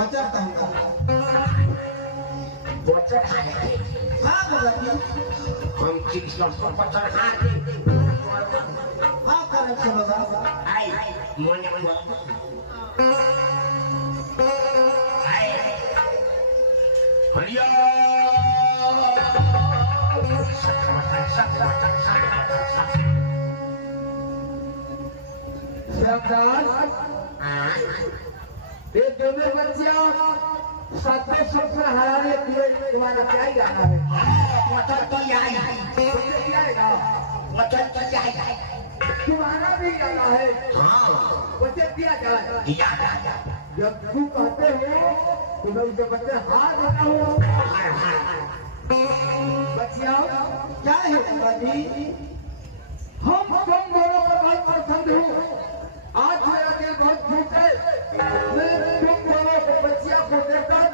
बच्चा कहूँगा बच्चा खाने हाँ बाबा जी हम चिप्स का बच्चा खाते हाँ करें से बाबा आई मोने आई हरिया ये दोनों बच्चियां सत्य सत्य हराने के लिए तुम्हारा क्या ही रहना है वचन तो आई वचन तो आई तुम्हारा भी रहना है हाँ बच्चे दिया जाए दिया जब तुम कहते हो तो मैं उसे बच्चे हाथ देता हूँ बच्चियां क्या है बाबा जी हम तुम दोनों पर बहुत पसंद हूँ आज मेरा दिल बहुत खुश है मैं तुम दोनों को बच्चियों को देकर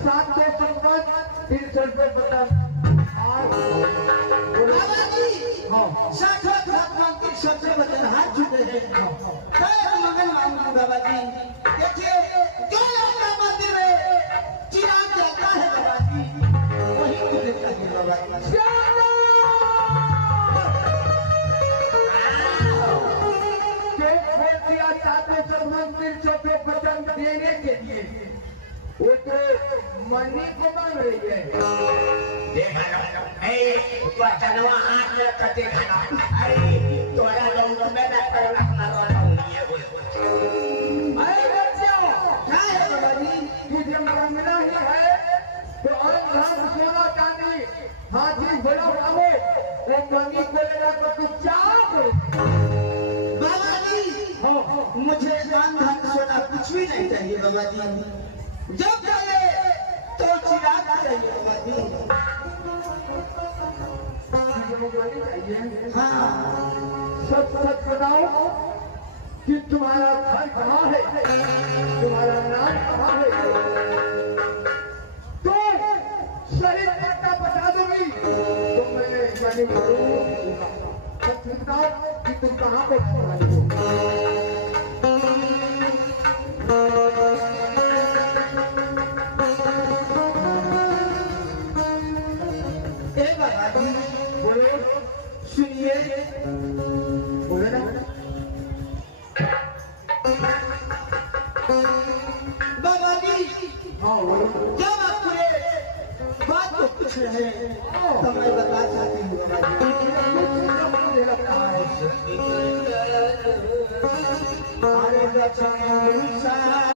700 संपत्त 300 रुपये बता बाबा जी हाँ साक्षात भगवान के सबसे बदन हाथ छूटे हैं कैसे मंगल मांगू बाबा जी देखिए जो आपका मंदिर में चिराग जलता है बाबा जी वही मुझे चाहिए बाबा जी चाहते सब मंदिर छोटे वचन देने के लिए वो तो मनी को मांग रही है देखा लो ए वचनवा हाथ में कटे खाना अरे तोरा लोग में ना करना हमारा नहीं है अरे बच्चों क्या है बाबा जी तुझे मांगना ही है तो धन सोना चांदी हाथी घोड़ा पाओ वो मनी को लेना तो तू चाह बाबा जी मुझे धन धन सोना कुछ भी नहीं चाहिए बाबा जी जब चाहिए तो चिराग चाहिए बाबा जी हाँ सच सच बताओ कि तुम्हारा घर कहाँ है तुम्हारा नाम कहाँ है तो सही पता बता दूंगी तो मैंने सच बताओ कि तुम कहाँ पर बाबा जी बोलो सुनिए बोले ना बाबा जी हाँ बोलो जब आप पूरे बात को पूछ रहे हैं तो मैं बता सकती हूँ मुझे लगता है अरे